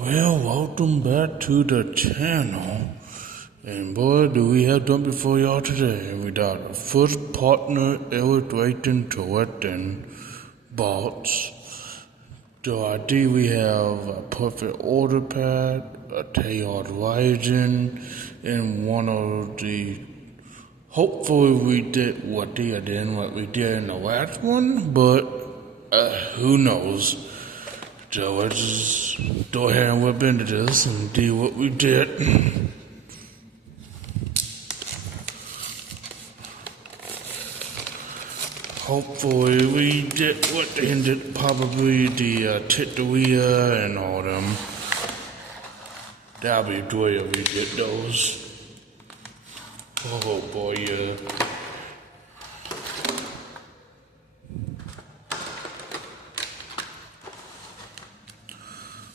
Well, welcome back to the channel. And boy, do we have something for y'all today. We got our first partner, illustrating Toetton bots. So I think we have a perfect order pad, a Teod Rising, and one of the. Hopefully, we did what we did in the last one, but who knows? So let's just go ahead and whip into this and do what we did. Hopefully we did what ended, probably the Titawea and all them. That'd be great if we did those. Oh boy, yeah.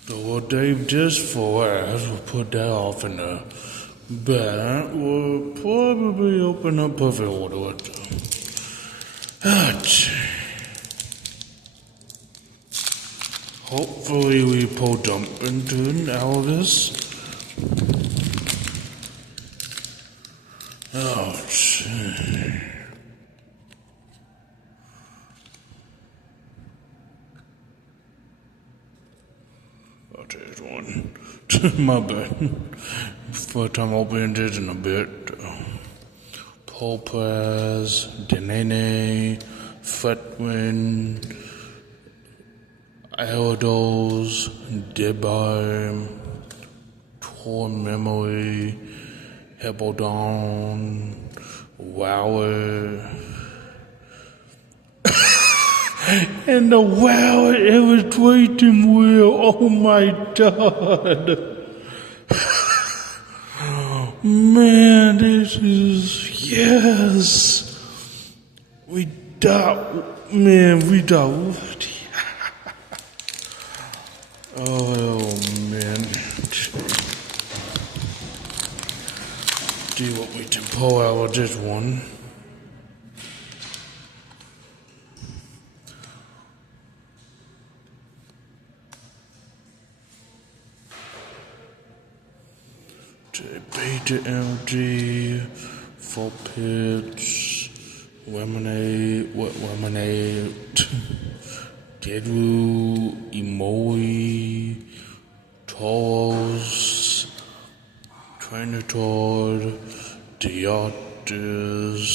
So what Dave does for us, we'll put that off in the back. We'll probably open up perfect order. Hopefully we pull dump into out of this. Ouch. Oh, there's one. My bad. First time opening it in a bit. Popaz, Denene, Fetwin, Eldos, Debar, Tor Memory, Hebodon, Wower. And the Wower illustrating wheel, oh my god. Man, this is, yes. We died. Oh, man. Do what we can pull out of this one. Beta LG, 4 pits, lemonade, Deru, Emoi, Tauros, Trinitor, Deotis,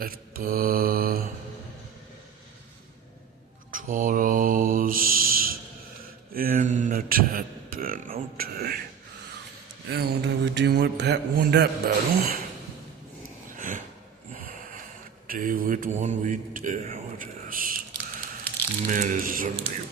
Esper, Tauros, in the tap bin, okay. Now what do we do with Pat won that battle? Do which one we did with this. Man, this is unreal.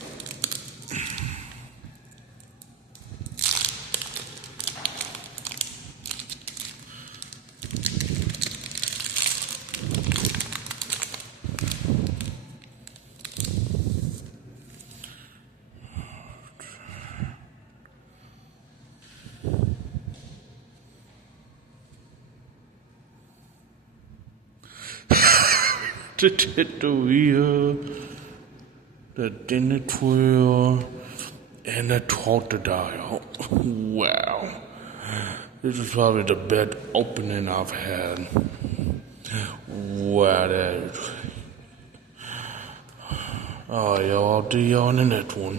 The Titawea, the Denetwheel, and the Totodile. Wow. This is probably the best opening I've had. Wow, that is. Oh, yeah, I'll do y'all in the next one.